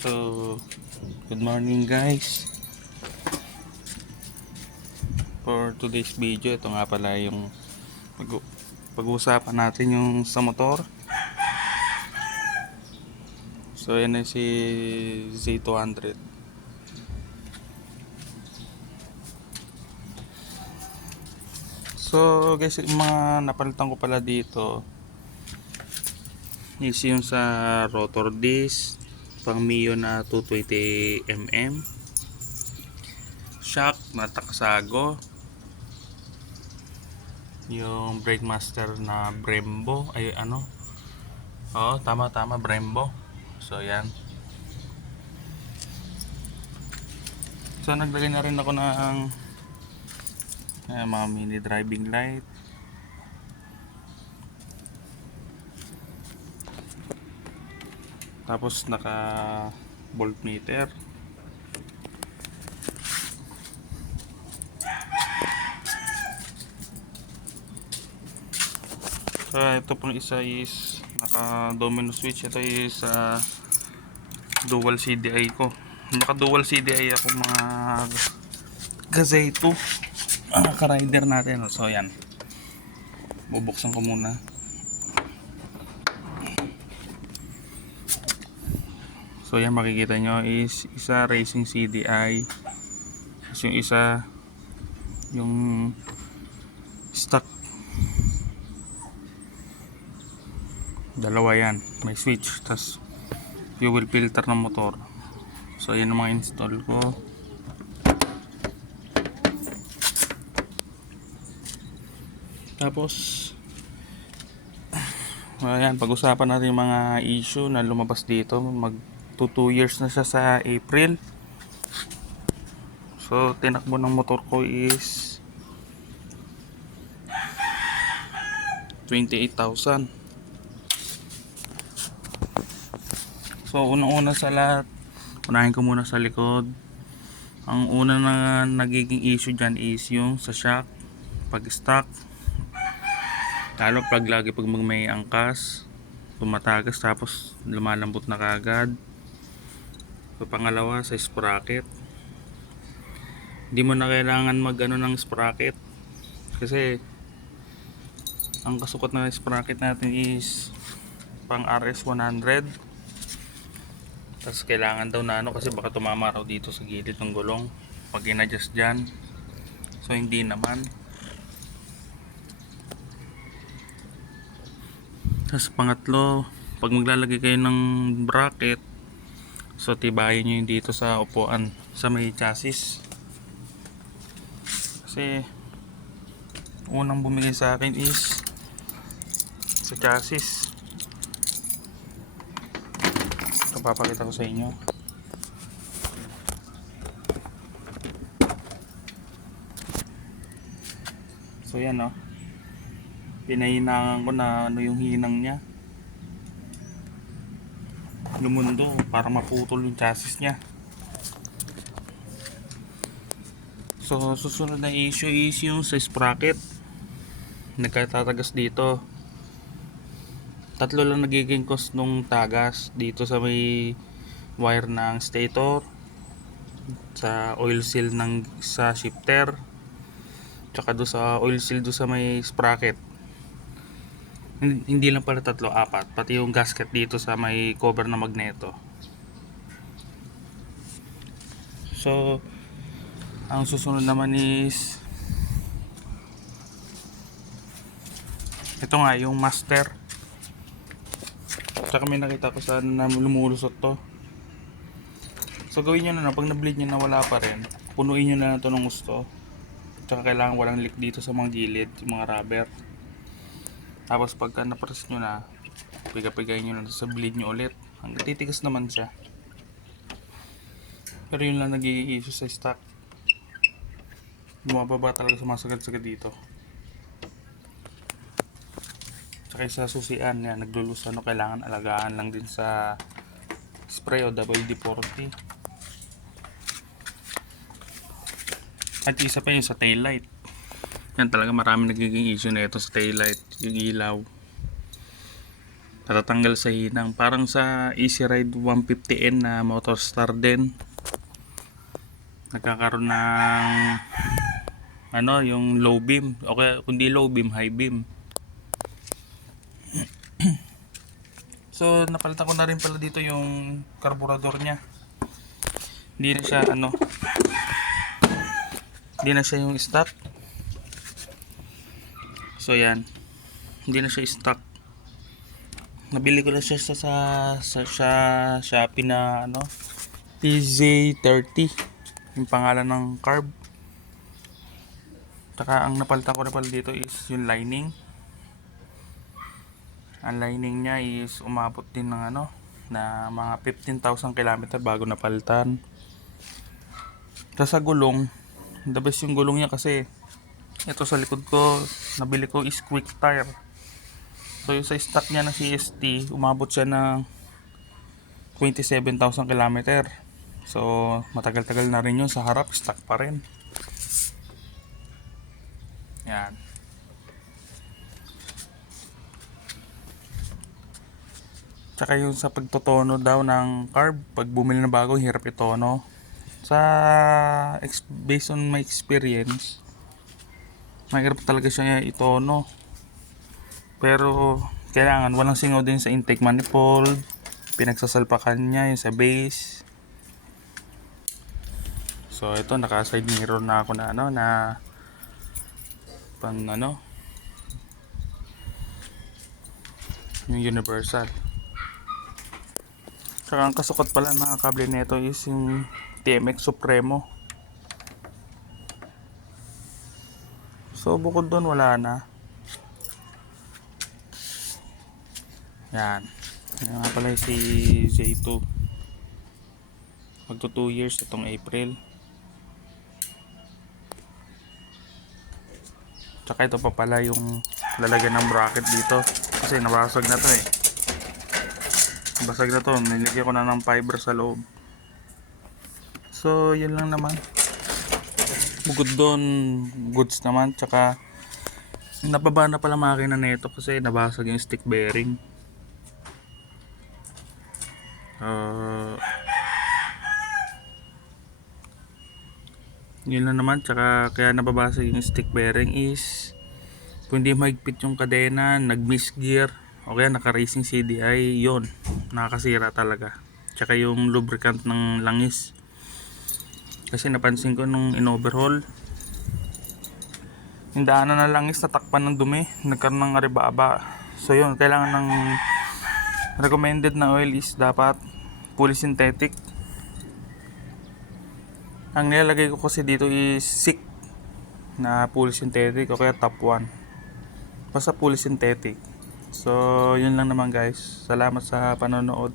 So, good morning guys. For today's video, ito nga pala yung pag- pag-uusapan natin yung sa motor. So, yan ay si Z200. So, guys, yung mga napalitan ko pala dito is yung sa rotor disc pang Mio na 220mm shock na taksago yung brake master na Brembo ay ano? Oo tama tama Brembo. So yan. So naglagay na rin ako ng eh, mga mini driving light tapos naka voltmeter. So ito pong isa is naka domino switch. Ito is ah, dual CDI ko. Naka dual CDI ako mga gazette ah, ka-rider natin. So yan. Bubuksan ko muna So yan makikita nyo is isa racing CDI tapos yung isa yung stock. Dalawa yan may switch. Tas fuel filter ng motor. So yan ang mga install ko. Tapos ayan pag-usapan natin yung mga issue na lumabas dito mag to 2 years na siya sa April. So tinakbo ng motor ko is 28,000 so unang-una sa lahat unahin ko muna sa likod. Ang una na nagiging issue dyan is yung sa shock pag stock lalo pag lagi pag may angkas tumatagas tapos lumalambot na kagad So, pangalawa sa sprocket. Hindi mo na kailangan magano ng sprocket kasi ang kasukot ng sprocket natin is pang RS 100. Tapos kailangan daw na ano kasi baka tumama raw dito sa gilid ng gulong pag in-adjust dyan. So hindi naman. Tapos pangatlo, pag maglalagay kayo ng bracket, So tibayin nyo yung dito sa upuan sa may chassis. Kasi unang bumigay sa akin is sa chassis. Ito papakita ko sa inyo. So yan no. Pinahinangan ko na ano yung hinang niya lumundo para maputol yung chassis niya. So susunod na issue is yung sa sprocket nagkatatagas dito. Tatlo lang nagiging cost nung tagas dito sa may wire ng stator sa oil seal ng sa shifter tsaka do sa oil seal do sa may sprocket hindi lang pala tatlo, apat. Pati yung gasket dito sa may cover na magneto. So, ang susunod naman is ito nga, yung master. Tsaka may nakita ko sa na lumulusot to. So, gawin nyo na na. Pag na-bleed nyo na wala pa rin, punuin nyo na na to ng gusto. Tsaka kailangan walang leak dito sa mga gilid, yung mga rubber. Tapos pagka napress nyo na, piga-pigay nyo na sa bleed nyo ulit. Hanggang titigas naman siya. Pero yun lang nagiging issue sa stock. Bumababa talaga sa mga sagad-sagad dito. Tsaka sa susian, yan, naglulus ano, kailangan alagaan lang din sa spray o WD-40. At isa pa yun sa tail light. Yan talaga marami nagiging issue na ito sa taillight, yung ilaw. natatanggal sa hinang. Parang sa Easy Ride 150N na motor star din. Nagkakaroon ng ano, yung low beam. O kaya kundi low beam, high beam. so, napalitan ko na rin pala dito yung carburetor niya. Hindi na siya ano, hindi na siya yung stock. So, yan. Hindi na siya stock nabili ko na siya sa sa, sa, sa Shopee na ano TZ30 yung pangalan ng carb. Tsaka ang napalitan ko na pala dito is yung lining. Ang lining niya is umabot din ng ano na mga 15,000 km bago napalitan Tapos sa gulong the best yung gulong niya kasi ito sa likod ko nabili ko is quick tire So yung sa stock niya na CST, umabot siya ng 27,000 km. So matagal-tagal na rin yun sa harap, stock pa rin. Yan. Tsaka yung sa pagtotono daw ng carb, pag bumili na bago, hirap itono. Sa based on my experience, mahirap talaga siya itono. Pero kailangan walang singaw din sa intake manifold. Pinagsasalpakan niya yung sa base. So ito naka side mirror na ako na ano na pan ano yung universal. Saka ang kasukot pala ng kable nito is yung TMX Supremo. So bukod doon wala na. Yan. Yan nga pala si Z2. Magto 2 years itong April. Tsaka ito pa pala yung lalagyan ng bracket dito. Kasi nabasag na to eh. Basag na to. Nilagyan ko na ng fiber sa loob. So, yun lang naman. Bukod doon, goods naman. Tsaka, nababa na pala makina nito kasi nabasag yung stick bearing. Uh, yun lang naman tsaka kaya nababasag yung stick bearing is kung hindi mahigpit yung kadena nag miss gear o kaya naka racing CDI yon nakakasira talaga tsaka yung lubricant ng langis kasi napansin ko nung in overhaul yung daanan ng langis natakpan ng dumi nagkaroon ng aribaba. So yun kailangan ng recommended na oil is dapat fully synthetic. Ang nilalagay ko kasi dito is sick na fully synthetic o kaya top 1 basta fully synthetic. So yun lang naman guys. Salamat sa panonood